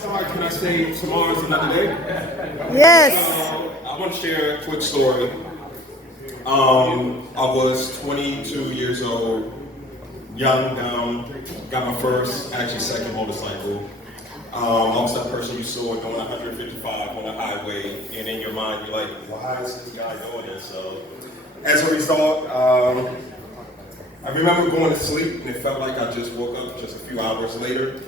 Sorry, can I say tomorrow's another day? Yes. I want to share a quick story. I was 22 years old, young, got my first, actually second motorcycle. I was that person you saw going 155 on the highway, and in your mind you're like, why is this guy doing this? So, as a result, I remember going to sleep, and it felt like I just woke up just a few hours later,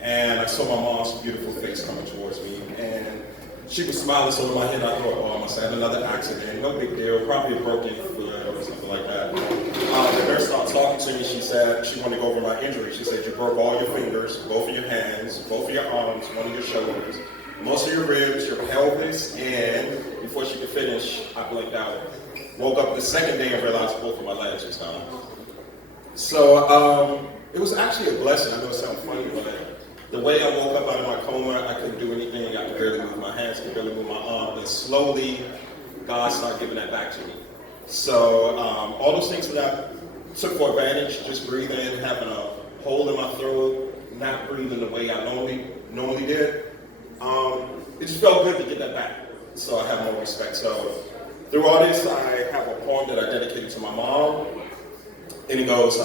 and I saw my mom's beautiful face coming towards me, and she was smiling, so in my head I thought, oh, I must have had another accident, no big deal, probably a broken foot or something like that. The nurse started talking to me. She said she wanted to go over my injury. She said you broke all your fingers, both of your hands, both of your arms, one of your shoulders, most of your ribs, your pelvis, and before she could finish, I blanked out. Woke up the second day and realized both of my legs was gone. So it was actually a blessing. I know it sounds funny, but the way I woke up out of my coma, I couldn't do anything. I could barely move my hands, could barely move my arm. But slowly, God started giving that back to me. So all those things that I took for advantage, just breathing, having a hole in my throat, not breathing the way I normally did, it just felt good to get that back. So I have more respect. So through all this, I have a poem that I dedicated to my mom. And it goes,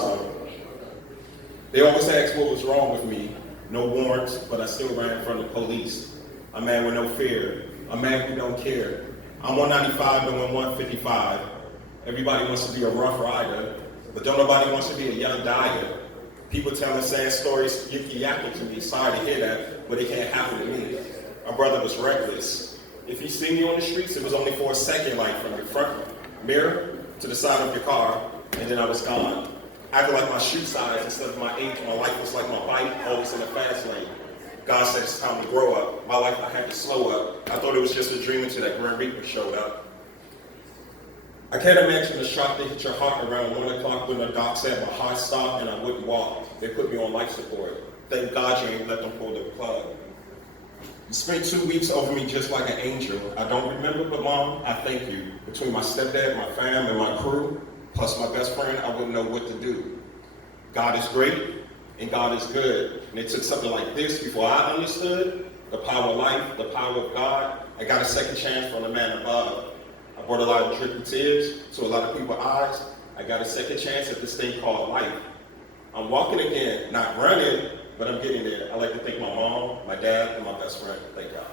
they always ask what was wrong with me. No warrants, but I still ran from the police. A man with no fear, a man who don't care. I'm 195 doing 155. Everybody wants to be a rough rider, but don't nobody wants to be a young dyer. People telling sad stories, yakking to me. Sorry to hear that, but it can't happen to me. My brother was reckless. If you see me on the streets, it was only for a second, like from your front mirror to the side of your car, and then I was gone. Acting like my shoe size instead of my age. My life was like my bike, always in the fast lane. God said it's time to grow up. My life, I had to slow up. I thought it was just a dream until that Grim Reaper showed up. I can't imagine the shock that hit your heart around 1 o'clock when the doc said my heart stopped and I wouldn't walk. They put me on life support. Thank God you ain't let them pull the plug. You spent 2 weeks over me just like an angel. I don't remember, but Mom, I thank you. Between my stepdad, my fam, and my crew, plus my best friend, I wouldn't know what to do. God is great, and God is good. And it took something like this before I understood the power of life, the power of God. I got a second chance from the man above. I brought a lot of dripping tears to a lot of people's eyes. I got a second chance at this thing called life. I'm walking again, not running, but I'm getting there. I'd like to thank my mom, my dad, and my best friend. Thank God.